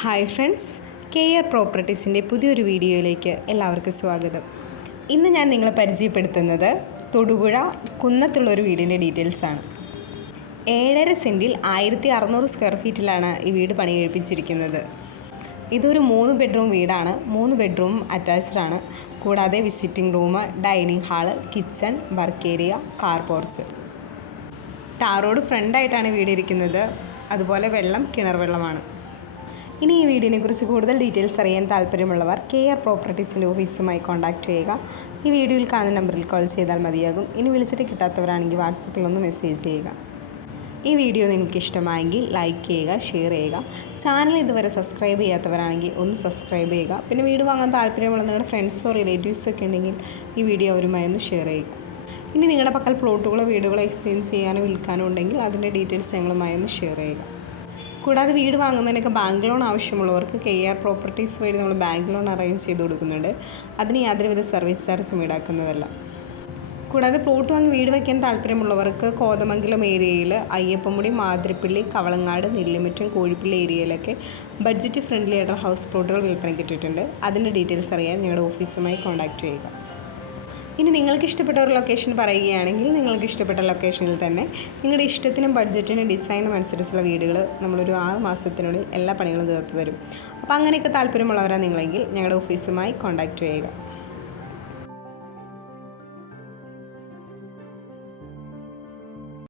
Hi friends, care പ്രോപ്പർട്ടീസിൻ്റെ പുതിയൊരു വീഡിയോയിലേക്ക് എല്ലാവർക്കും സ്വാഗതം. ഇന്ന് ഞാൻ നിങ്ങളെ പരിചയപ്പെടുത്തുന്നത് തൊടുപുഴ കുന്നത്തുള്ളൊരു വീടിൻ്റെ ഡീറ്റെയിൽസാണ്. 7.5 സെൻറ്റിൽ 1600 സ്ക്വയർ ഫീറ്റിലാണ് ഈ വീട് പണി കഴിപ്പിച്ചിരിക്കുന്നത്. ഇതൊരു 3 ബെഡ്റൂം വീടാണ്. 3 ബെഡ്റൂം അറ്റാച്ച്ഡ് ആണ്. കൂടാതെ visiting room, dining hall, kitchen, work area, car porch. Tar road ഫ്രണ്ടായിട്ടാണ് വീടിരിക്കുന്നത്. അതുപോലെ വെള്ളം കിണർ വെള്ളമാണ്. ഇനി ഈ വീടിനെ കുറിച്ച് കൂടുതൽ ഡീറ്റെയിൽസ് അറിയാൻ താല്പര്യമുള്ളവർ കെയർ പ്രോപ്പർട്ടീസിൻ്റെ ഓഫീസുമായി കോൺടാക്റ്റ് ചെയ്യുക. ഈ വീഡിയോയിൽ കാണുന്ന നമ്പറിൽ കോൾ ചെയ്താൽ മതിയാകും. ഇനി വിളിച്ചിട്ട് കിട്ടാത്തവരാണെങ്കിൽ വാട്സപ്പിൽ ഒന്ന് മെസ്സേജ് ചെയ്യുക. ഈ വീഡിയോ നിങ്ങൾക്ക് ഇഷ്ടമായെങ്കിൽ ലൈക്ക് ചെയ്യുക, ഷെയർ ചെയ്യുക. ചാനൽ ഇതുവരെ സബ്സ്ക്രൈബ് ചെയ്യാത്തവരാണെങ്കിൽ ഒന്ന് സബ്സ്ക്രൈബ് ചെയ്യുക. പിന്നെ വീട് വാങ്ങാൻ താല്പര്യമുള്ള നിങ്ങളുടെ ഫ്രണ്ട്സോ റിലേറ്റീവ്സോ ഒക്കെ ഉണ്ടെങ്കിൽ ഈ വീഡിയോ അവരുമായി ഒന്ന് ഷെയർ ചെയ്യുക. ഇനി നിങ്ങളുടെ പക്കൽ പ്ലോട്ടുകളോ വീടുകളോ എക്സ്ചേഞ്ച് ചെയ്യാനോ വിൽക്കാനോ ഉണ്ടെങ്കിൽ അതിൻ്റെ ഡീറ്റെയിൽസ് ഞങ്ങളുമായി ഒന്ന് ഷെയർ ചെയ്യുക. കൂടാതെ വീട് വാങ്ങുന്നതിനൊക്കെ ബാങ്ക് ലോൺ ആവശ്യമുള്ളവർക്ക് കെയർ പ്രോപ്പർട്ടീസ് വഴി നമ്മൾ ബാങ്ക് ലോൺ അറേഞ്ച് ചെയ്ത് കൊടുക്കുന്നുണ്ട്. അതിന് യാതൊരുവിധ സർവീസ് ചാർജും ഈടാക്കുന്നതല്ല. കൂടാതെ പ്ലോട്ട് വാങ്ങി വീട് വയ്ക്കാൻ താല്പര്യമുള്ളവർക്ക് കോതമംഗലം ഏരിയയിൽ അയ്യപ്പമുടി, മാതിരപ്പള്ളി, കവളങ്ങാട്, നെല്ലിമറ്റം, കോഴിപ്പള്ളി ഏരിയയിലൊക്കെ ബഡ്ജറ്റ് ഫ്രണ്ട്ലി ആയിട്ടുള്ള ഹൗസ് പ്ലോട്ടുകൾ വിൽപ്പനയ്ക്ക് ഇട്ടിട്ടുണ്ട്. അതിൻ്റെ ഡീറ്റെയിൽസ് അറിയാൻ ഞങ്ങളുടെ ഓഫീസുമായി കോൺടാക്റ്റ് ചെയ്യുക. ഇനി നിങ്ങൾക്ക് ഇഷ്ടപ്പെട്ട ഒരു ലൊക്കേഷൻ പറയുകയാണെങ്കിൽ നിങ്ങൾക്ക് ഇഷ്ടപ്പെട്ട ലൊക്കേഷനിൽ തന്നെ നിങ്ങളുടെ ഇഷ്ടത്തിനും ബഡ്ജറ്റിനും ഡിസൈനും അനുസരിച്ചുള്ള വീടുകൾ നമ്മളൊരു 6 മാസത്തിനുള്ളിൽ എല്ലാ പണികളും തീർത്ത് തരും. അപ്പോൾ അങ്ങനെയൊക്കെ താല്പര്യമുള്ളവരാണ് നിങ്ങളെങ്കിൽ ഞങ്ങളുടെ ഓഫീസുമായി കോൺടാക്റ്റ് ചെയ്യുക.